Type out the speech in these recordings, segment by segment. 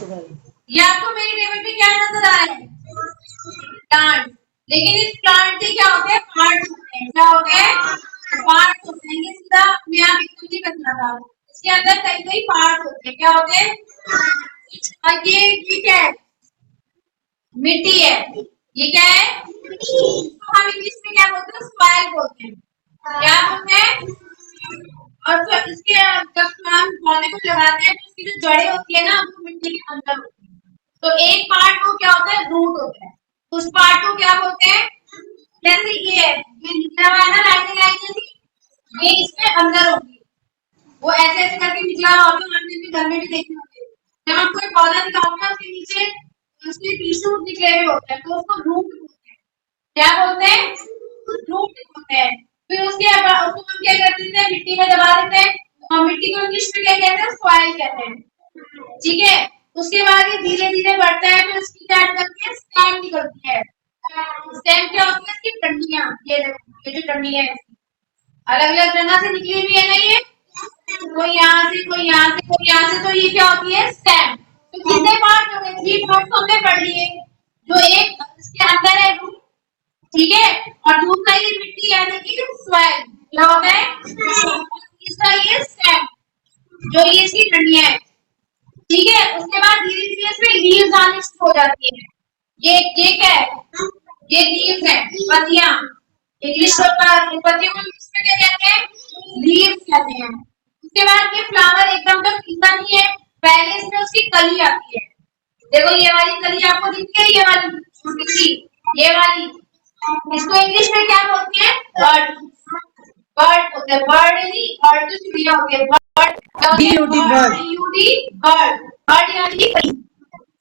ये आपको मेरी टेबल पे क्या नजर आ रहा है? प्लांट। लेकिन इस प्लांट के क्या होते हैं? पार्ट्स होते हैं। क्या होते हैं? पार्ट्स होते हैं। ये सीधा मैं आप एकदम नहीं करना था। इसके अंदर कई कई पार्ट्स होते हैं। क्या होते हैं? और ये क्या है? मिट्टी है। ये क्या है? तो हम इंग्लिश में क्या बोलते हैं? सॉइल बोलते हैं। क्या बोलते हैं? और तो इसके जब हम पौधे को लगाते हैं तो इसकी जो जड़ें होती है ना वो मिट्टी के अंदर होती है। तो एक पार्ट को क्या होता है? रूट होता है। उस पार्ट को क्या बोलते हैं? जैसे ये है, ये निकला हुआ है ना, लाइनें लाइनें थी, ये इसमें अंदर होगी। वो ऐसे ऐसे करके निकला हुआ होता है। हमने भी घर में भी देखे होंगे। जब हम कोई पौधा निकालते हैं उसके नीचे उसके टिश्यू निकले हुए होते हैं तो उसको रूट बोलते हैं। क्या बोलते हैं? रूट बोलते हैं। फिर उसको हम क्या कर देते हैं? मिट्टी में दबा देते हैं। और मिट्टी को इंग्लिश में क्या कहते हैं? सॉइल कहते हैं। ठीक है। उसके बाद ये धीरे धीरे बढ़ता है। फिर उसकी क्या निकलती है? स्टेम निकलती है। स्टेम क्या होती है? इसकी टंडियां। ये जो टंडी है अलग अलग जगह से निकली हुई है ना, ये कोई यहाँ से कोई यहाँ से कोई यहाँ से, तो ये क्या होती है? स्टेम। तो कितने पार्ट हो गए? 3 पार्ट हमने पढ़ लिए। जो एक इसके अंदर है रूट, ठीक है, और दूसरा ये मिट्टी यानी कि सॉइल क्या होता है? तीसरा ये स्टेम जो ये इसकी टंडियां है। ठीक है। उसके बाद धीरे धीरे इसमें लीव्स आनी शुरू हो जाती है। ये क्या है? ये लीव्स है, पत्तियां। इंग्लिश में पत्तियों को इंग्लिश में क्या कहते हैं? लीव्स कहते हैं। उसके बाद ये फ्लावर एकदम तो खिलता नहीं है, पहले इसमें उसकी कली आती है। देखो ये वाली कली आपको दिखती है, ये वाली छोटी सी, ये वाली, इसको इंग्लिश में क्या बोलते हैं? बर्ड। बर्ड होता है। बर्ड नहीं, बर्ड तो चिड़िया होती है। Bird bird. बर्ड यानी कली।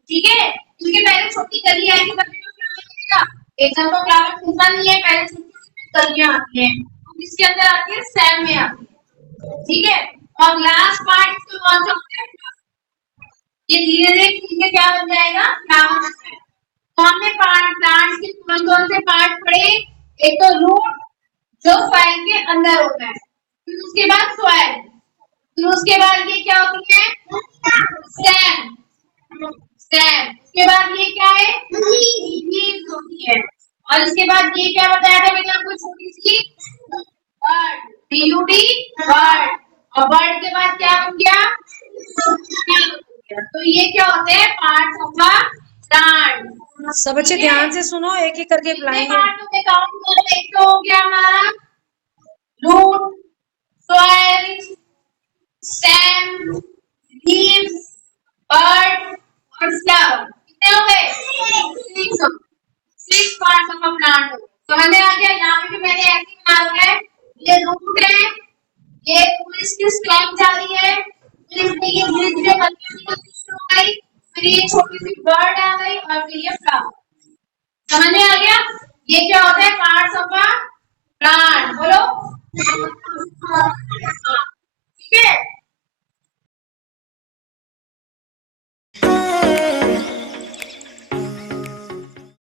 ठीक है। क्योंकि पहले छोटी कली आएगी तभी तो फ्लावर बनेगा। एकदम तो फ्लावर खुलता नहीं है, पहले छोटी छोटी कलियां आती हैं। इसके अंदर आती है, स्टेम में आती है। ठीक है। और लास्ट पार्ट इसको कौन सा होता है? ये धीरे धीरे खिल के क्या बन जाएगा? फ्लावर बन जाएगा। तो हमने प्लांट्स के कौन से पार्ट पढ़े? एक तो रूट जो सॉइल के अंदर होता है, फिर उसके बाद सॉइल, फिर उसके बाद ये क्या होती है? स्टेम। स्टेम। उसके बाद ये क्या है? लीव्स होती है। और इसके बाद ये क्या बताया था मैंने आपको? छोटी सी बर्ड। BUT bird. और बर्ड के बाद क्या बन गया? तो ये क्या होते हैं? Parts of a plant. सब बच्चे ध्यान से सुनो, एक एक करके बुलाएंगे। काउंट करो। एक तो हो गया हमारा root, soil, stem, leaves, bird और फ्लावर। कितने हो गए? 6 पार्ट्स ऑफ अ प्लांट। समझ में आ गया? यहाँ पे भी मैंने ऐसे बना रखा है। ये रूट है, ये पूरी इसकी स्टेम जा रही है, फिर इसमें ये धीरे धीरे पत्तियां निकलनी शुरू हो गई, फिर ये छोटी सी बर्ड आ गई और फिर ये फ्लावर। समझ में आ गया? ये क्या होता है? Parts of a plant. बोलो। ठीक है।